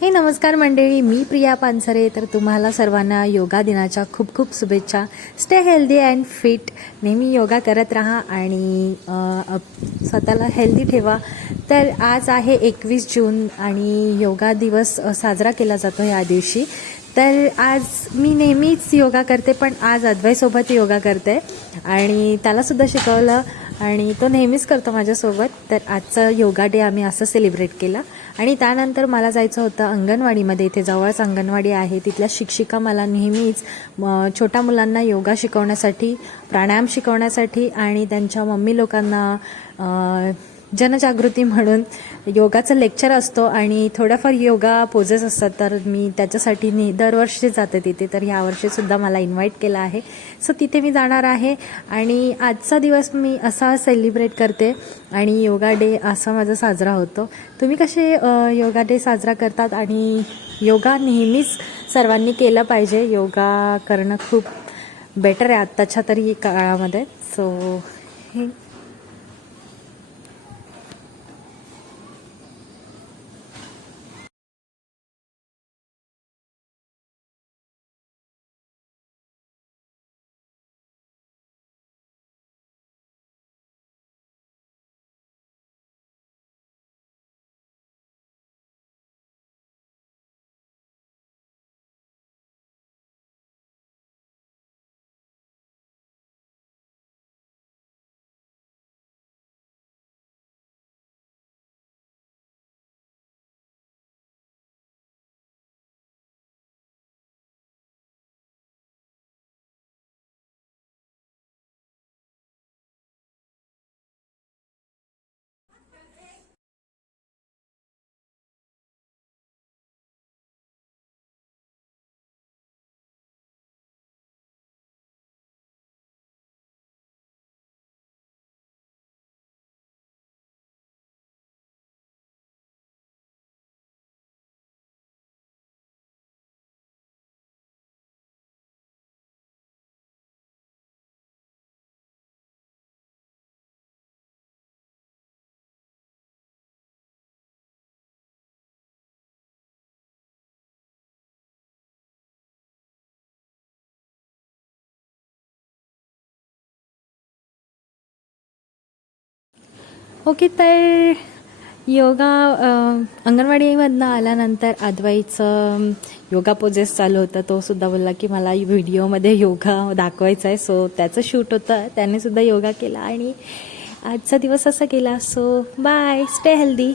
हे नमस्कार मंडळी, मी प्रिया पानसरे. तर तुम्हाला सर्वांना योगा दिनाच्या खूप खूप शुभेच्छा. Stay healthy and fit. नेहमी योगा करत राहा आणि स्वतःला हेल्दी ठेवा. तर आज आहे 21 जून आणि योगा दिवस साजरा केला जातो या दिवशी. तर आज मी नेहमीच योगा करते, पण आज अद्वैसोबत योगा करते आणि त्यालासुद्धा शिकवलं आणि तो नेहमीच करतो माझ्यासोबत. तर आजचा योगा डे आम्ही असं सेलिब्रेट केला. आणि त्यानंतर मला जायचं होतं अंगणवाडीमध्ये. इथे जवळच अंगणवाडी आहे. तिथल्या शिक्षिका मला नेहमीच छोट्या मुलांना योगा शिकवण्यासाठी, प्राणायाम शिकवण्यासाठी आणि त्यांच्या मम्मी लोकांना जनजागृती म्हणून योगाचं लेक्चर असतो आणि थोड्याफार योगा पोजेस असतात. तर मी त्याच्यासाठी दरवर्षी जाते तिथे. तर यावर्षीसुद्धा मला इन्व्हाइट केलं आहे, सो तिथे मी जाणार आहे. आणि आजचा दिवस मी असा सेलिब्रेट करते आणि योगा डे असा माझा साजरा होतो. तुम्ही कसे योगा डे साजरा करतात? आणि योगा नेहमीच सर्वांनी केलं पाहिजे. योगा करणं खूप बेटर आहे आत्ताच्या तरी काळामध्ये. सो हे ओके. तर योगा अंगणवाडीमधनं आल्यानंतर अद्वैतचं योगा पोजेस चालू होतं. तो सुद्धा बोलला की मला व्हिडिओमध्ये योगा दाखवायचा आहे. सो त्याचं शूट होतं, त्याने सुद्धा योगा केला आणि आजचा दिवस असा केला. So bye, stay healthy.